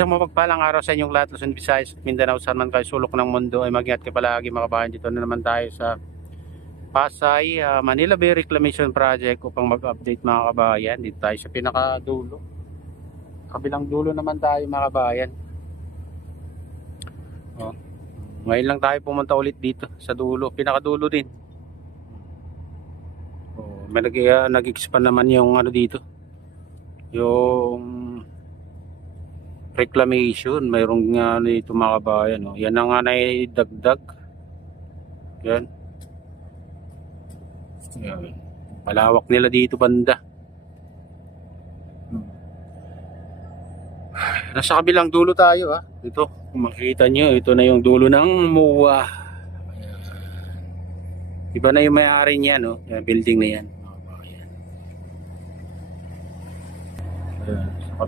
Isang mapagpalang araw sa inyong lahat, Luzon, Visayas, Mindanao, saan man kayo sulok ng mundo, ay mag-ingat kayo palagi mga kabayan. Dito na naman tayo sa Pasay, Manila Bay Reclamation Project upang mag-update mga kabayan. Dito tayo sa pinakadulo. Kabilang dulo naman tayo mga kabayan. Oh. Ngayon lang tayo pumunta ulit dito sa dulo, pinakadulo din. Oh, may nag-expand naman yung ano dito. Yung reclamation, mayroong nga dito mga kabayan. Oh. Yan ang nga naidagdag. Yan. Yan. Palawak nila dito banda. Nasa kabilang dulo tayo ha. Ito, kung makikita nyo, ito na yung dulo ng MOA. Iba na yung may-ari niya, no? Yung building na yan.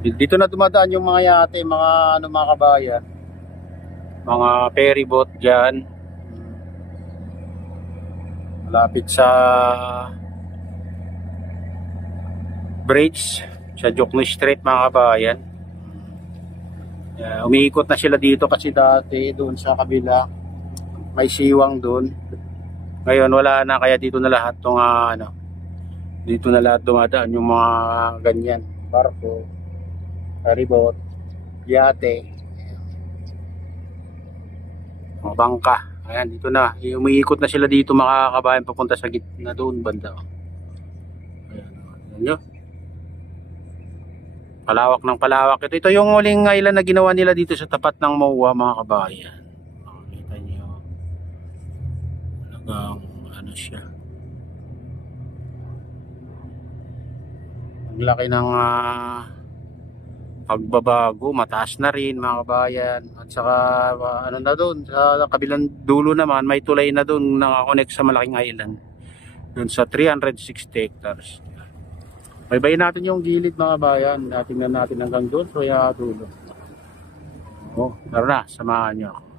Dito na dumadaan yung mga yate, mga ano mga kabayan. Mga ferry boat dyan. Malapit sa bridge sa Jokno Street mga kabayan. Umiikot na sila dito kasi dati doon sa kabila may siwang doon. Ngayon wala na, kaya dito na lahat tong dito na lahat dumadaan yung mga ganyan, barko, ferryboat, yate, mga bangka. Ayan, dito na. Umiikot na sila dito mga kabayan papunta sa gitna doon banda. Ayan, nyo. Palawak ng palawak. Ito yung huling island na ginawa nila dito sa tapat ng MOA mga kabayan. Makikita nyo. Talagang ano siya. Ang laki ng pagbabago. Mataas na rin mga kabayan. At saka ano na doon. Sa kabilang dulo naman may tulay na doon nakakonect sa malaking island. Doon sa 360 hectares. Baybayin natin yung gilid mga bayan. Tingnan natin hanggang doon. So, dulo. Oh, tara na, samahan nyo ako.